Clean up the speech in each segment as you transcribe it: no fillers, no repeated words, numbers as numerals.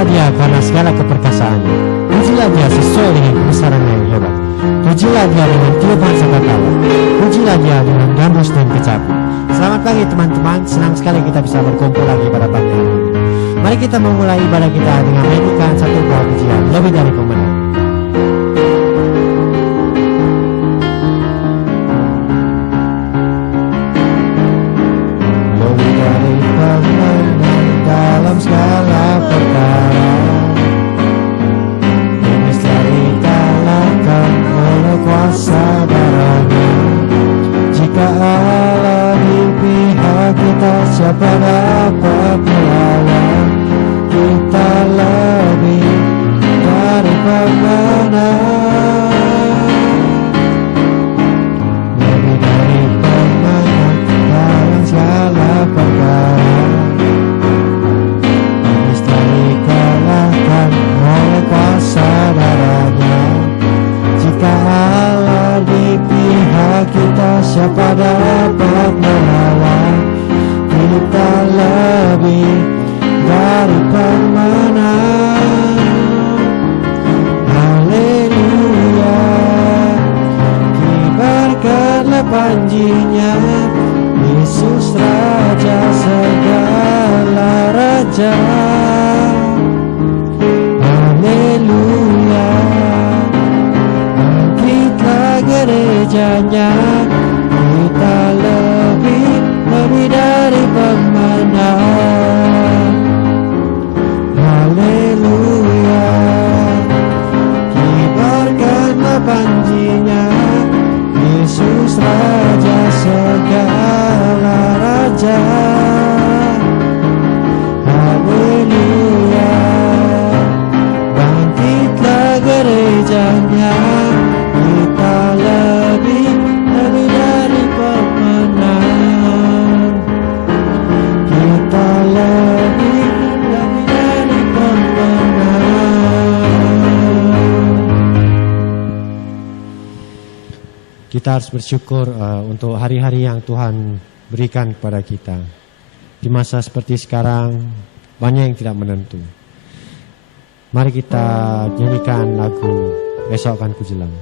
Pujilah Dia karena segala keperkasaannya. Pujilah Dia sesuai dengan kebesaran yang hebat. Pujilah Dia dengan tiupan sangkakala. Pujilah Dia dengan gambus dan kecapi. Selamat pagi teman-teman, senang sekali kita bisa berkumpul lagi pada pagi hari ini. Mari kita memulai ibadah kita dengan menyanyikan satu buah pujian, lebih dari pemenang. Lebih dari pemenang dalam segala perkara, misteri kalahkan oleh kuasa darahnya. Jika Allah di pihak kita, siapa dapat melawan? Kita lebih dari pemenang, lebih dari pemenang dalam segala perkara. Misteri kalahkan oleh kuasa darahnya. Jika Allah di pihak kita, siapa dapat melawan? Kita lebih dari pemenang. Haleluya, kibarkanlah panjinya, Yesus Raja segala raja. Haleluya, bangkitlah gerejanya, kita lebih dari pemenang. Haleluya, kibarkanlah panjinya, Yesus Raja segala raja. Haleluya, bangkitlah gerejanya, kita lebih dari pemenang. Kita lebih dari pemenang. Kita harus bersyukur untuk hari-hari yang Tuhan berikan kepada kita. Di masa seperti sekarang, banyak yang tidak menentu. Mari kita nyanyikan lagu Esok Akan Kujelang.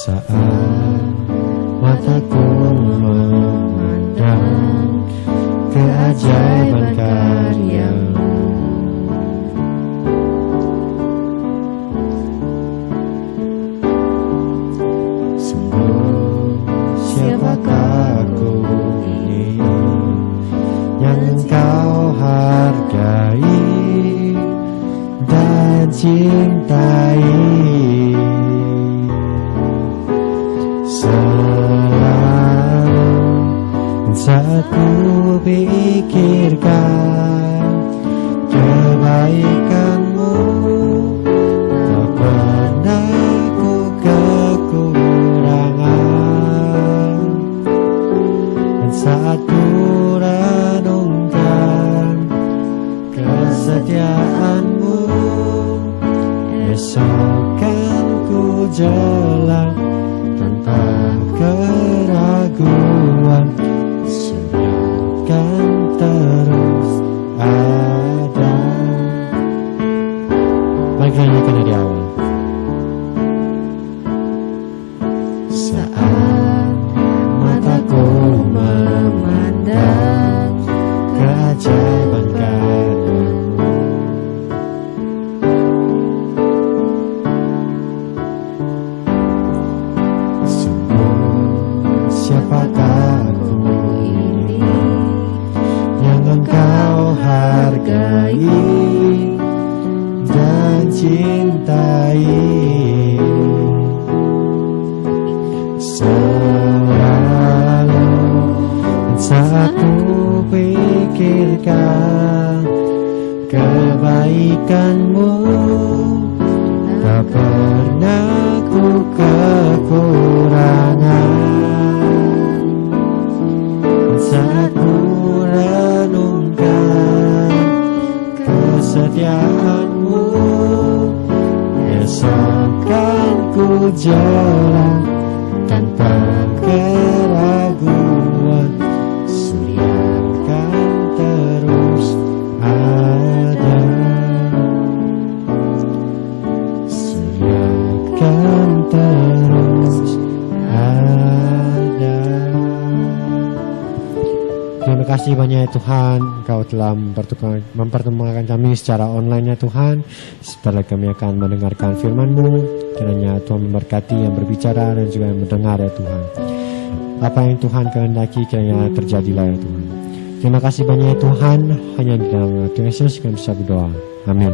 Saat mataku memandang keajaiban karya-Mu, sungguh siapakah aku ini yang Engkau hargai dan cintai. Saat ku pikirkan kebaikan-Mu, tak pernah ku kekurangan. Dan saat ku renungkan kesetiaan-Mu, esok kan ku jelang tanpa keraguan. Kan terus ada. Mari kita nyanyikan dari awal. Saat mataku memandang keajaiban karya-Mu, sungguh siapakah Engkau hargai dan cintai. Selalu saat ku pikirkan kebaikan-Mu, tak pernah ku kekurangan. Saat ku renungkan kesetiaan-Mu, esok kan ku berjalan tanpa keraguan, surya akan terus ada, surya akan terus ada. Terima kasih banyak ya Tuhan, Engkau telah mempertemukan kami secara online ya Tuhan. Setelah kami akan mendengarkan firman-Mu, kiranya Tuhan memberkati yang berbicara dan juga yang mendengar ya Tuhan. Apa yang Tuhan kehendaki kiranya terjadilah ya Tuhan. Terima kasih banyak ya Tuhan, hanya di dalam nama Tuhan Yesus kami bisa berdoa. Amin.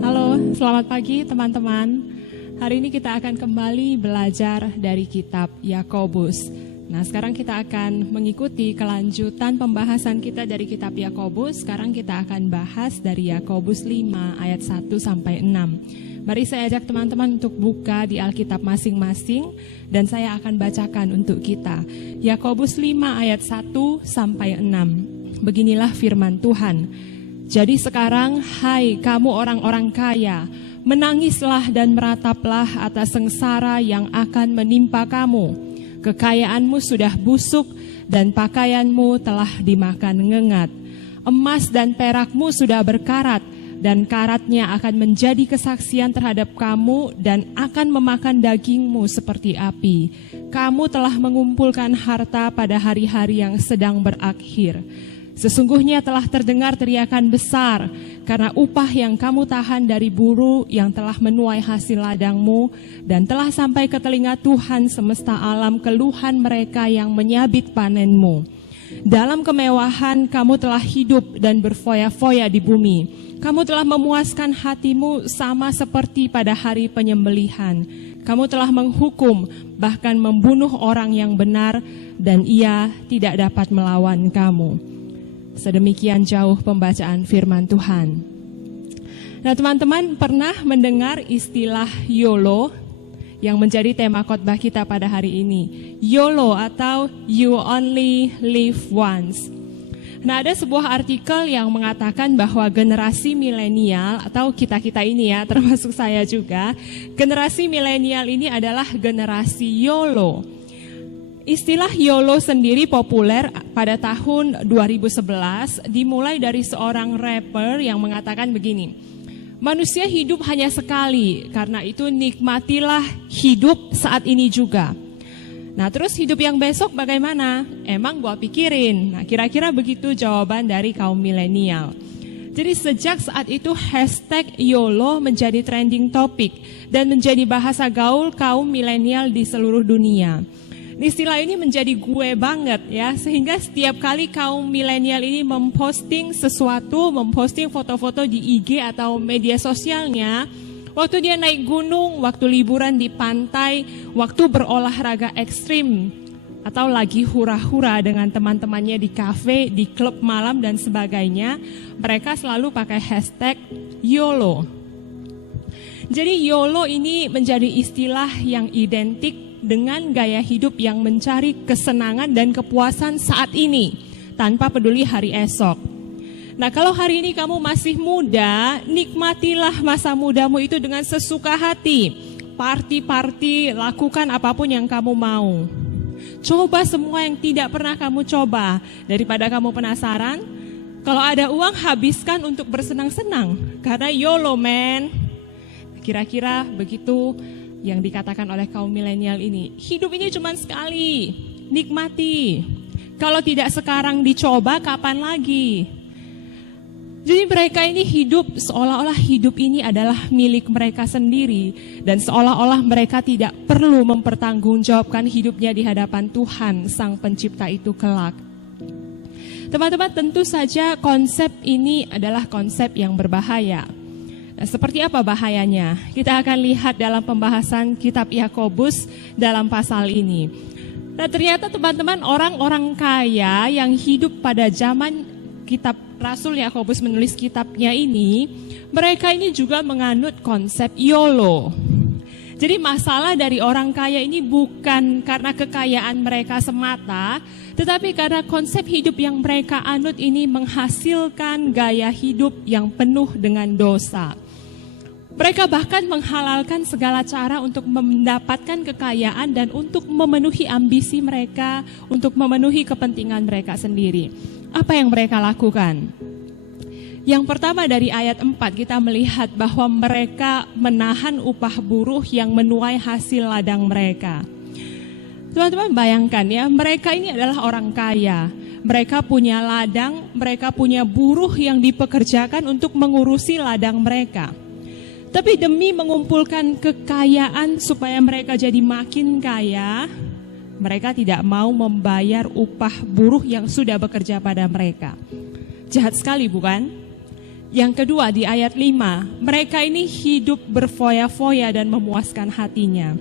Halo, selamat pagi teman-teman. Hari ini kita akan kembali belajar dari kitab Yakobus. Nah, sekarang kita akan mengikuti kelanjutan pembahasan kita dari kitab Yakobus. Sekarang kita akan bahas dari Yakobus 5 ayat 1 sampai 6. Mari saya ajak teman-teman untuk buka di Alkitab masing-masing dan saya akan bacakan untuk kita. Yakobus 5 ayat 1 sampai 6. Beginilah firman Tuhan. Jadi sekarang, hai kamu orang-orang kaya, menangislah dan merataplah atas sengsara yang akan menimpa kamu. Kekayaanmu sudah busuk dan pakaianmu telah dimakan ngengat. Emas dan perakmu sudah berkarat dan karatnya akan menjadi kesaksian terhadap kamu dan akan memakan dagingmu seperti api. Kamu telah mengumpulkan harta pada hari-hari yang sedang berakhir. Sesungguhnya telah terdengar teriakan besar karena upah yang kamu tahan dari buruh yang telah menuai hasil ladangmu, dan telah sampai ke telinga Tuhan semesta alam keluhan mereka yang menyabit panenmu. Dalam kemewahan kamu telah hidup dan berfoya-foya di bumi. Kamu telah memuaskan hatimu sama seperti pada hari penyembelihan. Kamu telah menghukum, bahkan membunuh orang yang benar, dan ia tidak dapat melawan kamu. Sedemikian jauh pembacaan firman Tuhan. Nah, teman-teman pernah mendengar istilah YOLO yang menjadi tema khotbah kita pada hari ini. YOLO atau You Only Live Once. Nah, ada sebuah artikel yang mengatakan bahwa generasi milenial atau kita-kita ini ya, termasuk saya juga, generasi milenial ini adalah generasi YOLO. Istilah YOLO sendiri populer pada tahun 2011, dimulai dari seorang rapper yang mengatakan begini, manusia hidup hanya sekali, karena itu nikmatilah hidup saat ini juga. Nah, terus hidup yang besok bagaimana? Emang gua pikirin. Nah, kira-kira begitu jawaban dari kaum milenial. Jadi sejak saat itu hashtag YOLO menjadi trending topik dan menjadi bahasa gaul kaum milenial di seluruh dunia. Istilah ini menjadi gue banget ya, sehingga setiap kali kaum milenial ini memposting sesuatu, memposting foto-foto di IG atau media sosialnya, waktu dia naik gunung, waktu liburan di pantai, waktu berolahraga ekstrim, atau lagi hura-hura dengan teman-temannya di kafe, di klub malam dan sebagainya, mereka selalu pakai hashtag YOLO. Jadi YOLO ini menjadi istilah yang identik dengan gaya hidup yang mencari kesenangan dan kepuasan saat ini, tanpa peduli hari esok. Nah, kalau hari ini kamu masih muda, nikmatilah masa mudamu itu dengan sesuka hati. Party-party, lakukan apapun yang kamu mau. Coba semua yang tidak pernah kamu coba. Daripada kamu penasaran, kalau ada uang habiskan untuk bersenang-senang. Karena YOLO man. Kira-kira begitu yang dikatakan oleh kaum milenial ini. Hidup ini cuma sekali, nikmati. Kalau tidak sekarang dicoba, kapan lagi? Jadi mereka ini hidup seolah-olah hidup ini adalah milik mereka sendiri, dan seolah-olah mereka tidak perlu mempertanggungjawabkan hidupnya di hadapan Tuhan, Sang Pencipta itu kelak. Teman-teman, tentu saja konsep ini adalah konsep yang berbahaya. Seperti apa bahayanya? Kita akan lihat dalam pembahasan kitab Yakobus dalam pasal ini. Nah, ternyata teman-teman, orang-orang kaya yang hidup pada zaman kitab Rasul Yakobus menulis kitabnya ini, mereka ini juga menganut konsep YOLO. Jadi masalah dari orang kaya ini bukan karena kekayaan mereka semata, tetapi karena konsep hidup yang mereka anut ini menghasilkan gaya hidup yang penuh dengan dosa. Mereka bahkan menghalalkan segala cara untuk mendapatkan kekayaan dan untuk memenuhi ambisi mereka, untuk memenuhi kepentingan mereka sendiri. Apa yang mereka lakukan? Yang pertama dari ayat 4 kita melihat bahwa mereka menahan upah buruh yang menuai hasil ladang mereka. Teman-teman bayangkan ya, mereka ini adalah orang kaya. Mereka punya ladang, mereka punya buruh yang dipekerjakan untuk mengurusi ladang mereka. Tapi demi mengumpulkan kekayaan supaya mereka jadi makin kaya, mereka tidak mau membayar upah buruh yang sudah bekerja pada mereka. Jahat sekali bukan? Yang kedua di ayat 5, mereka ini hidup berfoya-foya dan memuaskan hatinya.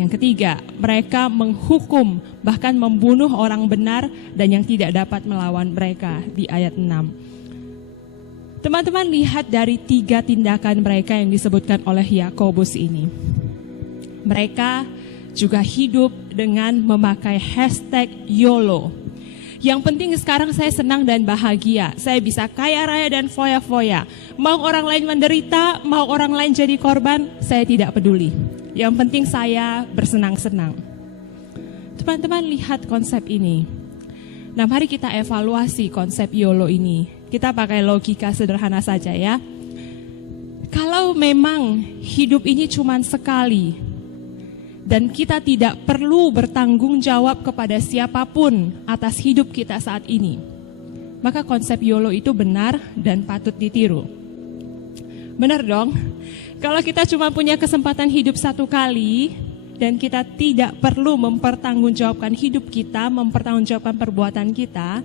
Yang ketiga, mereka menghukum bahkan membunuh orang benar dan yang tidak dapat melawan mereka di ayat 6. Teman-teman lihat dari 3 tindakan mereka yang disebutkan oleh Yakobus ini. Mereka juga hidup dengan memakai hashtag YOLO. Yang penting sekarang saya senang dan bahagia. Saya bisa kaya raya dan foya-foya. Mau orang lain menderita, mau orang lain jadi korban, saya tidak peduli. Yang penting saya bersenang-senang. Teman-teman lihat konsep ini. Nah, mari kita evaluasi konsep YOLO ini. Kita pakai logika sederhana saja ya. Kalau memang hidup ini cuma sekali dan kita tidak perlu bertanggung jawab kepada siapapun atas hidup kita saat ini, maka konsep YOLO itu benar dan patut ditiru. Benar dong? Kalau kita cuma punya kesempatan hidup satu kali dan kita tidak perlu mempertanggungjawabkan hidup kita, mempertanggungjawabkan perbuatan kita,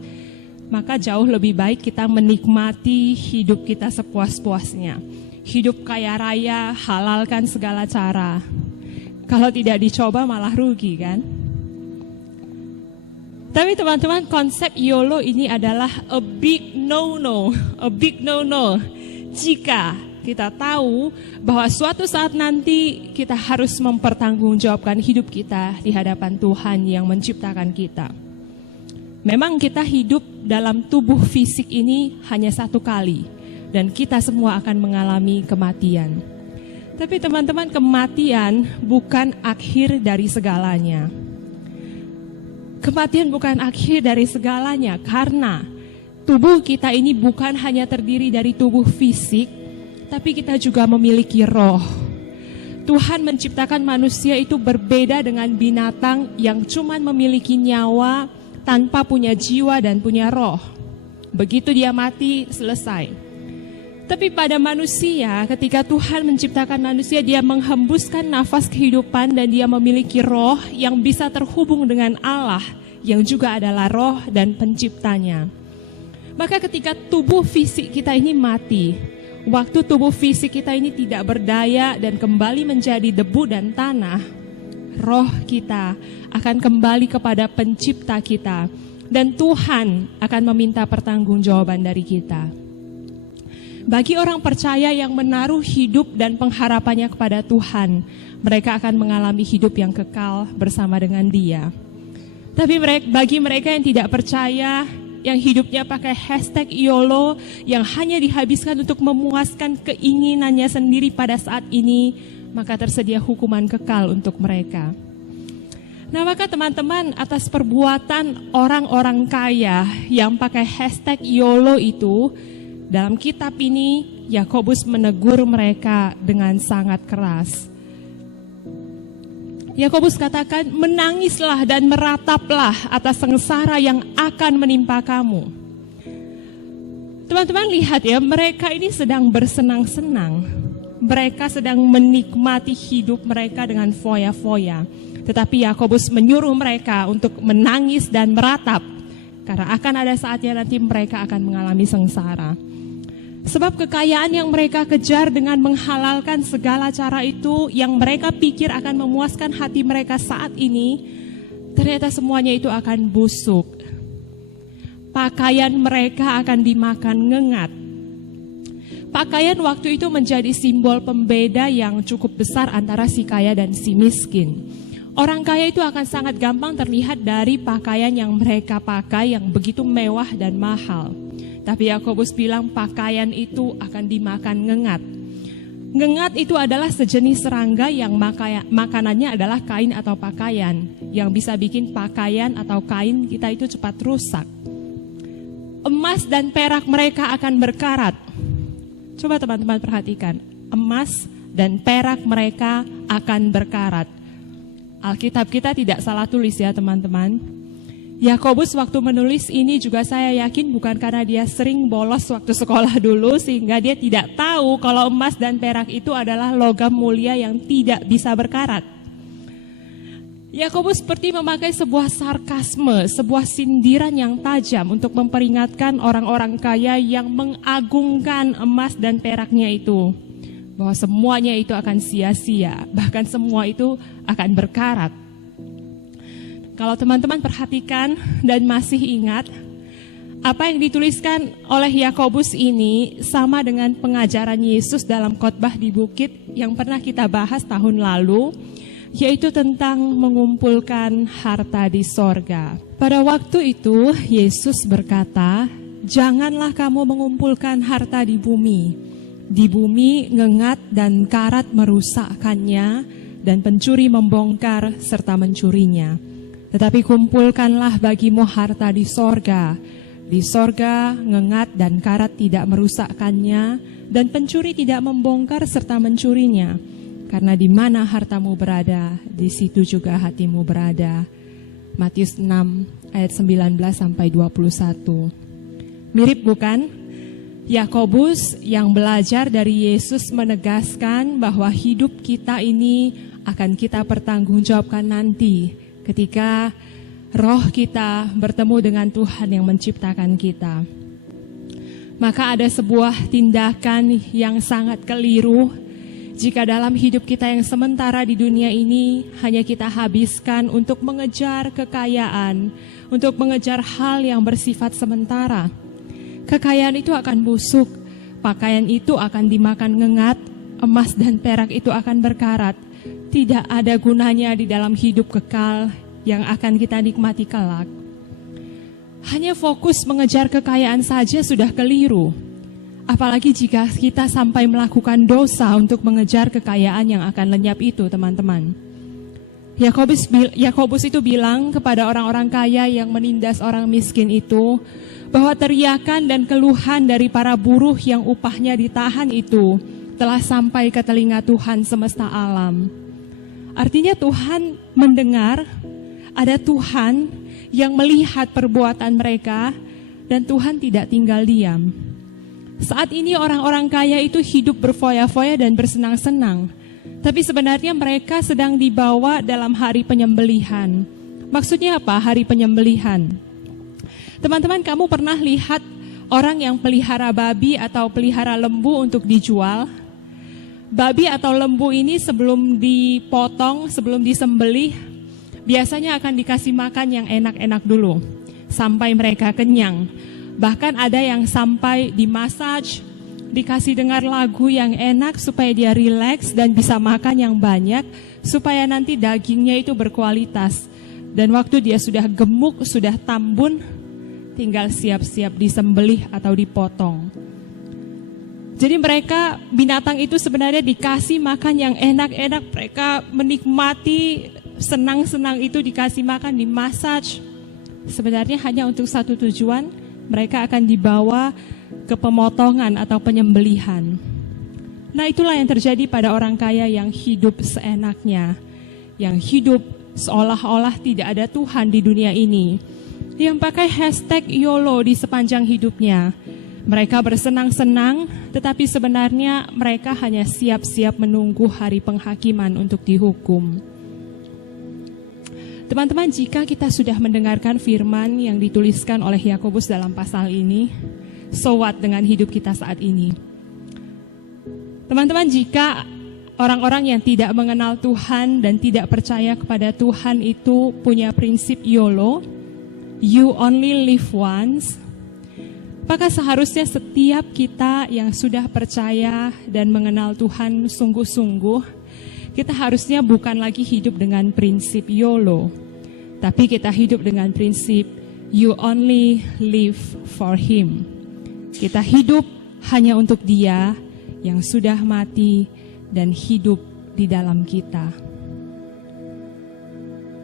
maka jauh lebih baik kita menikmati hidup kita sepuas-puasnya. Hidup kaya raya, halalkan segala cara. Kalau tidak dicoba malah rugi kan? Tapi teman-teman, konsep YOLO ini adalah a big no-no. A big no-no. Jika kita tahu bahwa suatu saat nanti kita harus mempertanggungjawabkan hidup kita di hadapan Tuhan yang menciptakan kita. Memang kita hidup dalam tubuh fisik ini hanya satu kali dan kita semua akan mengalami kematian. Tapi teman-teman, kematian bukan akhir dari segalanya. Kematian bukan akhir dari segalanya karena tubuh kita ini bukan hanya terdiri dari tubuh fisik, tapi kita juga memiliki roh. Tuhan menciptakan manusia itu berbeda dengan binatang yang cuma memiliki nyawa tanpa punya jiwa dan punya roh. Begitu dia mati, selesai. Tapi pada manusia, ketika Tuhan menciptakan manusia, dia menghembuskan nafas kehidupan dan dia memiliki roh yang bisa terhubung dengan Allah, yang juga adalah roh dan penciptanya. Maka ketika tubuh fisik kita ini mati, waktu tubuh fisik kita ini tidak berdaya dan kembali menjadi debu dan tanah, roh kita akan kembali kepada pencipta kita dan Tuhan akan meminta pertanggungjawaban dari kita. Bagi orang percaya yang menaruh hidup dan pengharapannya kepada Tuhan, mereka akan mengalami hidup yang kekal bersama dengan Dia. Tapi bagi mereka yang tidak percaya, yang hidupnya pakai hashtag YOLO, yang hanya dihabiskan untuk memuaskan keinginannya sendiri pada saat ini, maka tersedia hukuman kekal untuk mereka. Nah, maka teman-teman, atas perbuatan orang-orang kaya yang pakai hashtag YOLO itu, dalam kitab ini Yakobus menegur mereka dengan sangat keras. Yakobus katakan, menangislah dan merataplah atas sengsara yang akan menimpa kamu. Teman-teman lihat ya, mereka ini sedang bersenang-senang. Mereka sedang menikmati hidup mereka dengan foya-foya. Tetapi Yakobus menyuruh mereka untuk menangis dan meratap. Karena akan ada saatnya nanti mereka akan mengalami sengsara. Sebab kekayaan yang mereka kejar dengan menghalalkan segala cara itu, yang mereka pikir akan memuaskan hati mereka saat ini, ternyata semuanya itu akan busuk. Pakaian mereka akan dimakan ngengat. Pakaian waktu itu menjadi simbol pembeda yang cukup besar antara si kaya dan si miskin. Orang kaya itu akan sangat gampang terlihat dari pakaian yang mereka pakai yang begitu mewah dan mahal. Tapi Yakobus bilang pakaian itu akan dimakan ngengat. Ngengat itu adalah sejenis serangga yang makanannya adalah kain atau pakaian, yang bisa bikin pakaian atau kain kita itu cepat rusak. Emas dan perak mereka akan berkarat. Coba teman-teman perhatikan, emas dan perak mereka akan berkarat. Alkitab kita tidak salah tulis ya teman-teman. Yakobus waktu menulis ini juga saya yakin bukan karena dia sering bolos waktu sekolah dulu sehingga dia tidak tahu kalau emas dan perak itu adalah logam mulia yang tidak bisa berkarat. Yakobus seperti memakai sebuah sarkasme, sebuah sindiran yang tajam untuk memperingatkan orang-orang kaya yang mengagungkan emas dan peraknya itu. Bahwa semuanya itu akan sia-sia, bahkan semua itu akan berkarat. Kalau teman-teman perhatikan dan masih ingat, apa yang dituliskan oleh Yakobus ini sama dengan pengajaran Yesus dalam khotbah di bukit yang pernah kita bahas tahun lalu, yaitu tentang mengumpulkan harta di sorga. Pada waktu itu Yesus berkata, janganlah kamu mengumpulkan harta di bumi. Di bumi ngengat dan karat merusakkannya dan pencuri membongkar serta mencurinya. Tetapi kumpulkanlah bagimu harta di sorga. Di sorga ngengat dan karat tidak merusakkannya dan pencuri tidak membongkar serta mencurinya. Karena di mana hartamu berada, di situ juga hatimu berada. Matius 6 ayat 19 sampai 21. Mirip bukan? Yakobus yang belajar dari Yesus menegaskan bahwa hidup kita ini akan kita pertanggungjawabkan nanti ketika roh kita bertemu dengan Tuhan yang menciptakan kita. Maka ada sebuah tindakan yang sangat keliru jika dalam hidup kita yang sementara di dunia ini hanya kita habiskan untuk mengejar kekayaan, untuk mengejar hal yang bersifat sementara. Kekayaan itu akan busuk, pakaian itu akan dimakan ngengat, emas dan perak itu akan berkarat. Tidak ada gunanya di dalam hidup kekal yang akan kita nikmati kelak. Hanya fokus mengejar kekayaan saja sudah keliru. Apalagi jika kita sampai melakukan dosa untuk mengejar kekayaan yang akan lenyap itu, teman-teman. Yakobus itu bilang kepada orang-orang kaya yang menindas orang miskin itu, bahwa teriakan dan keluhan dari para buruh yang upahnya ditahan itu telah sampai ke telinga Tuhan semesta alam. Artinya Tuhan mendengar, ada Tuhan yang melihat perbuatan mereka dan Tuhan tidak tinggal diam. Saat ini orang-orang kaya itu hidup berfoya-foya dan bersenang-senang. Tapi sebenarnya mereka sedang dibawa dalam hari penyembelihan. Maksudnya apa hari penyembelihan? Teman-teman, kamu pernah lihat orang yang pelihara babi atau pelihara lembu untuk dijual? Babi atau lembu ini sebelum dipotong, sebelum disembelih, biasanya akan dikasih makan yang enak-enak dulu, sampai mereka kenyang. Bahkan ada yang sampai dimasaj, dikasih dengar lagu yang enak supaya dia rileks dan bisa makan yang banyak, supaya nanti dagingnya itu berkualitas. Dan waktu dia sudah gemuk, sudah tambun, tinggal siap-siap disembelih atau dipotong. Jadi mereka, binatang itu sebenarnya dikasih makan yang enak-enak, mereka menikmati, senang-senang itu dikasih makan, dimasaj. Sebenarnya hanya untuk satu tujuan, mereka akan dibawa ke pemotongan atau penyembelihan. Nah, itulah yang terjadi pada orang kaya yang hidup seenaknya, yang hidup seolah-olah tidak ada Tuhan di dunia ini, yang pakai hashtag YOLO di sepanjang hidupnya. Mereka bersenang-senang, tetapi sebenarnya mereka hanya siap-siap menunggu hari penghakiman untuk dihukum. Teman-teman, jika kita sudah mendengarkan firman yang dituliskan oleh Yakobus dalam pasal ini, so what dengan hidup kita saat ini? Teman-teman, jika orang-orang yang tidak mengenal Tuhan dan tidak percaya kepada Tuhan itu punya prinsip YOLO, you only live once, Maka seharusnya setiap kita yang sudah percaya dan mengenal Tuhan sungguh-sungguh, kita harusnya bukan lagi hidup dengan prinsip YOLO, tapi kita hidup dengan prinsip you only live for Him. Kita hidup hanya untuk Dia yang sudah mati dan hidup di dalam kita.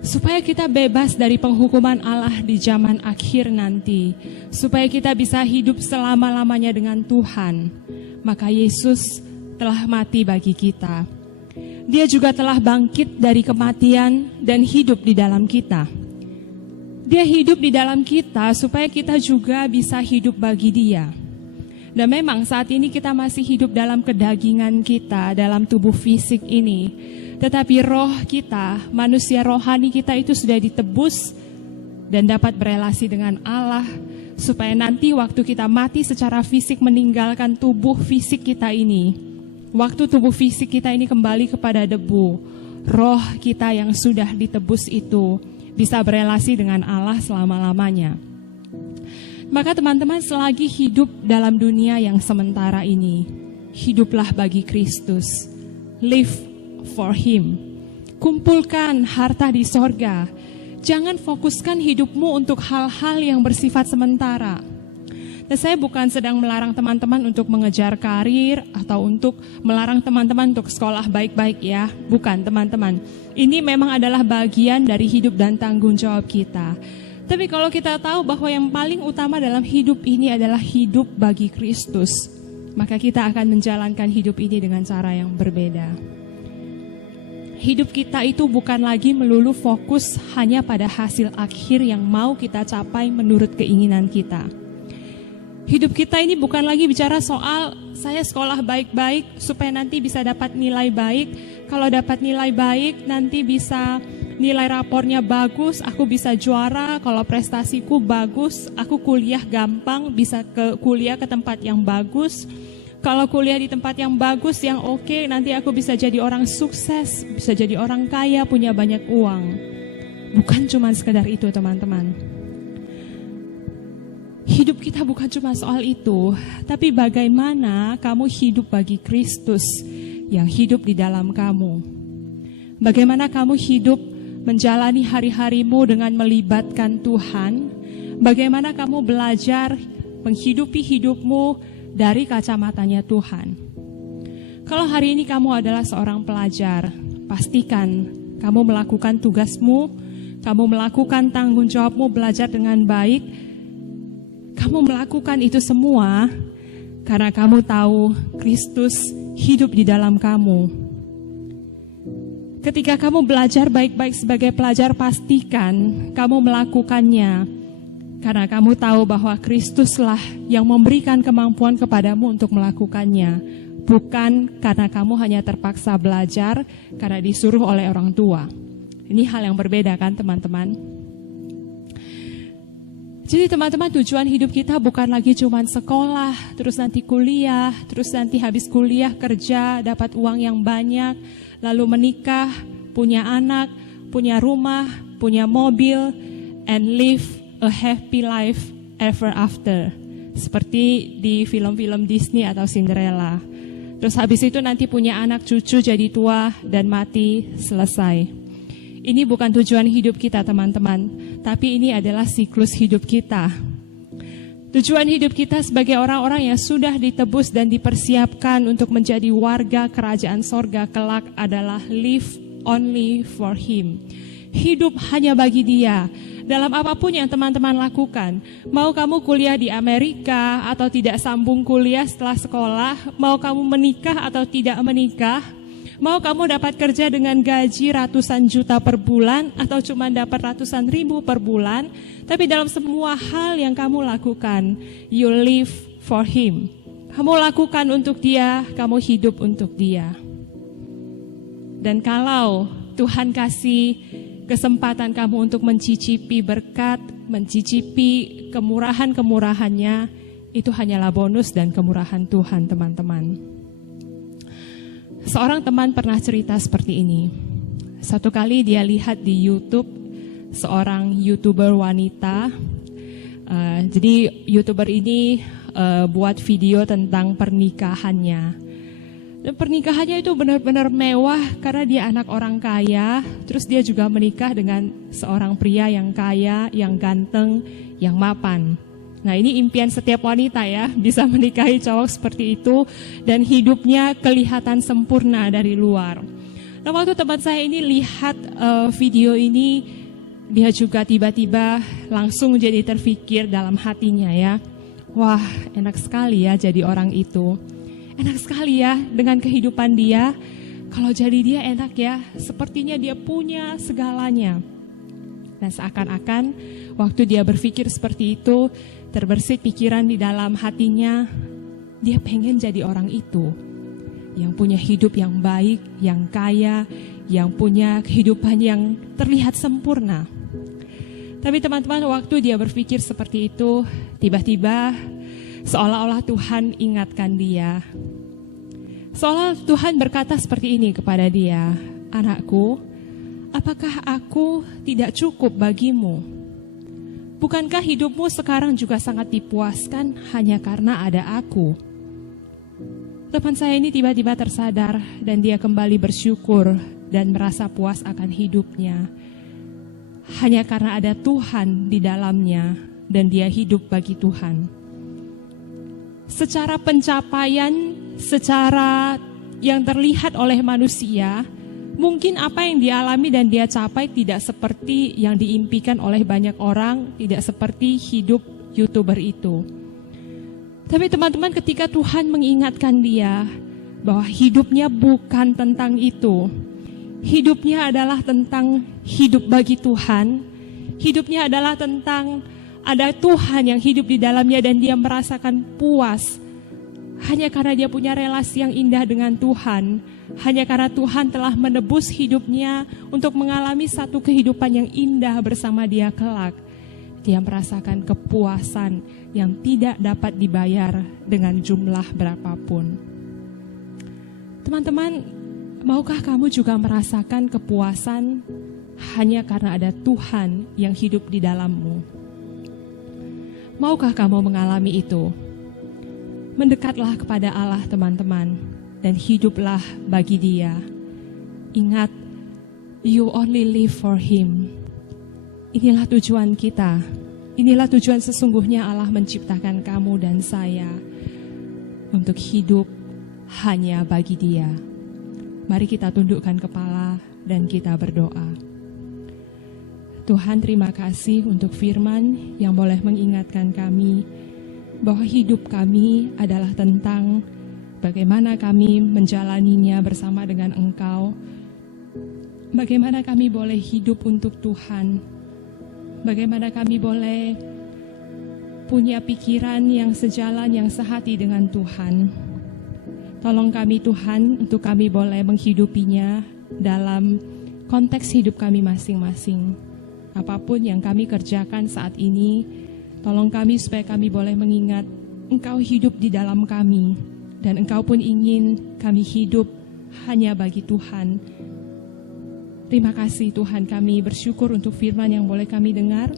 Supaya kita bebas dari penghukuman Allah di zaman akhir nanti, supaya kita bisa hidup selama-lamanya dengan Tuhan, maka Yesus telah mati bagi kita. Dia juga telah bangkit dari kematian dan hidup di dalam kita. Dia hidup di dalam kita supaya kita juga bisa hidup bagi Dia. Dan memang saat ini kita masih hidup dalam kedagingan kita, dalam tubuh fisik ini. Tetapi roh kita, manusia rohani kita itu sudah ditebus dan dapat berelasi dengan Allah. Supaya nanti waktu kita mati secara fisik meninggalkan tubuh fisik kita ini. Waktu tubuh fisik kita ini kembali kepada debu. Roh kita yang sudah ditebus itu bisa berelasi dengan Allah selama-lamanya. Maka teman-teman selagi hidup dalam dunia yang sementara ini, hiduplah bagi Kristus. Live for Him. Kumpulkan harta di sorga. Jangan fokuskan hidupmu untuk hal-hal yang bersifat sementara. Dan saya bukan sedang melarang teman-teman untuk mengejar karir atau untuk melarang teman-teman untuk sekolah baik-baik ya. Bukan teman-teman. Ini memang adalah bagian dari hidup dan tanggung jawab kita. Tapi kalau kita tahu bahwa yang paling utama dalam hidup ini adalah hidup bagi Kristus, maka kita akan menjalankan hidup ini dengan cara yang berbeda. Hidup kita itu bukan lagi melulu fokus hanya pada hasil akhir yang mau kita capai menurut keinginan kita. Hidup kita ini bukan lagi bicara soal saya sekolah baik-baik supaya nanti bisa dapat nilai baik. Kalau dapat nilai baik nanti bisa nilai rapornya bagus, aku bisa juara. Kalau prestasiku bagus, aku kuliah gampang, bisa kuliah ke tempat yang bagus. Kalau kuliah di tempat yang bagus, yang oke, nanti aku bisa jadi orang sukses, bisa jadi orang kaya, punya banyak uang. Bukan cuma sekedar itu teman-teman. Hidup kita bukan cuma soal itu, tapi bagaimana kamu hidup bagi Kristus yang hidup di dalam kamu. Bagaimana kamu hidup menjalani hari-harimu dengan melibatkan Tuhan. Bagaimana kamu belajar menghidupi hidupmu dari kacamatanya Tuhan. Kalau hari ini kamu adalah seorang pelajar, pastikan kamu melakukan tugasmu, kamu melakukan tanggung jawabmu belajar dengan baik. Kamu melakukan itu semua karena kamu tahu Kristus hidup di dalam kamu. Ketika kamu belajar baik-baik sebagai pelajar, pastikan kamu melakukannya karena kamu tahu bahwa Kristuslah yang memberikan kemampuan kepadamu untuk melakukannya. Bukan karena kamu hanya terpaksa belajar karena disuruh oleh orang tua. Ini hal yang berbeda kan teman-teman? Jadi teman-teman, tujuan hidup kita bukan lagi cuma sekolah, terus nanti kuliah, terus nanti habis kuliah kerja, dapat uang yang banyak, lalu menikah, punya anak, punya rumah, punya mobil, and live a happy life ever after. Seperti di film-film Disney atau Cinderella. Terus habis itu nanti punya anak cucu jadi tua dan mati, selesai. Ini bukan tujuan hidup kita teman-teman, tapi ini adalah siklus hidup kita. Tujuan hidup kita sebagai orang-orang yang sudah ditebus dan dipersiapkan untuk menjadi warga kerajaan sorga kelak adalah live only for Him. Hidup hanya bagi Dia. Dalam apapun yang teman-teman lakukan, mau kamu kuliah di Amerika atau tidak sambung kuliah setelah sekolah, mau kamu menikah atau tidak menikah, mau kamu dapat kerja dengan gaji ratusan juta per bulan atau cuma dapat ratusan ribu per bulan, tapi dalam semua hal yang kamu lakukan, you live for Him. Kamu lakukan untuk Dia, kamu hidup untuk Dia. Dan kalau Tuhan kasih kesempatan kamu untuk mencicipi berkat, mencicipi kemurahan-kemurahannya, itu hanyalah bonus dan kemurahan Tuhan teman-teman. Seorang teman pernah cerita seperti ini. Satu kali dia lihat di YouTube seorang YouTuber wanita Jadi YouTuber ini buat video tentang pernikahannya. Dan pernikahannya itu benar-benar mewah karena dia anak orang kaya. Terus dia juga menikah dengan seorang pria yang kaya, yang ganteng, yang mapan. Nah, ini impian setiap wanita ya, bisa menikahi cowok seperti itu dan hidupnya kelihatan sempurna dari luar. Nah, waktu teman saya ini lihat video ini, dia juga tiba-tiba langsung jadi terfikir dalam hatinya ya. Wah, enak sekali ya jadi orang itu. Enak sekali ya dengan kehidupan dia. Kalau jadi dia enak ya, sepertinya dia punya segalanya. Nah, seakan-akan waktu dia berpikir seperti itu, terbersit pikiran di dalam hatinya, dia pengen jadi orang itu. Yang punya hidup yang baik, yang kaya, yang punya kehidupan yang terlihat sempurna. Tapi teman-teman, waktu dia berpikir seperti itu, tiba-tiba seolah-olah Tuhan ingatkan dia. Seolah Tuhan berkata seperti ini kepada dia, "Anakku, apakah aku tidak cukup bagimu? Bukankah hidupmu sekarang juga sangat dipuaskan hanya karena ada aku?" Teman saya ini tiba-tiba tersadar dan dia kembali bersyukur dan merasa puas akan hidupnya. Hanya karena ada Tuhan di dalamnya dan dia hidup bagi Tuhan. Secara pencapaian, secara yang terlihat oleh manusia, mungkin apa yang dialami dan dia capai tidak seperti yang diimpikan oleh banyak orang, tidak seperti hidup YouTuber itu. Tapi teman-teman, ketika Tuhan mengingatkan dia bahwa hidupnya bukan tentang itu. Hidupnya adalah tentang hidup bagi Tuhan. Hidupnya adalah tentang ada Tuhan yang hidup di dalamnya dan dia merasakan puas. Hanya karena dia punya relasi yang indah dengan Tuhan. Hanya karena Tuhan telah menebus hidupnya untuk mengalami satu kehidupan yang indah bersama dia kelak. Dia merasakan kepuasan yang tidak dapat dibayar dengan jumlah berapapun. Teman-teman, maukah kamu juga merasakan kepuasan hanya karena ada Tuhan yang hidup di dalammu? Maukah kamu mengalami itu? Mendekatlah kepada Allah, teman-teman, dan hiduplah bagi Dia. Ingat, you only live for Him. Inilah tujuan kita. Inilah tujuan sesungguhnya Allah menciptakan kamu dan saya untuk hidup hanya bagi Dia. Mari kita tundukkan kepala dan kita berdoa. Tuhan, terima kasih untuk firman yang boleh mengingatkan kami bahwa hidup kami adalah tentang bagaimana kami menjalaninya bersama dengan Engkau. Bagaimana kami boleh hidup untuk Tuhan. Bagaimana kami boleh punya pikiran yang sejalan, yang sehati dengan Tuhan. Tolong kami Tuhan untuk kami boleh menghidupinya dalam konteks hidup kami masing-masing. Apapun yang kami kerjakan saat ini, tolong kami supaya kami boleh mengingat Engkau hidup di dalam kami. Dan Engkau pun ingin kami hidup hanya bagi Tuhan. Terima kasih Tuhan, kami bersyukur untuk firman yang boleh kami dengar.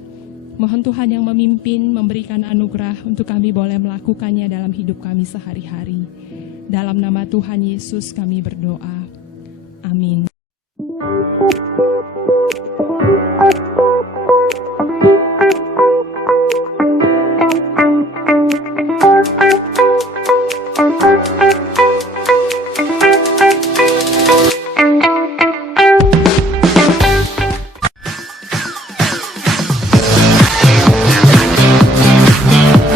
Mohon Tuhan yang memimpin, memberikan anugerah untuk kami boleh melakukannya dalam hidup kami sehari-hari. Dalam nama Tuhan Yesus kami berdoa. Amin.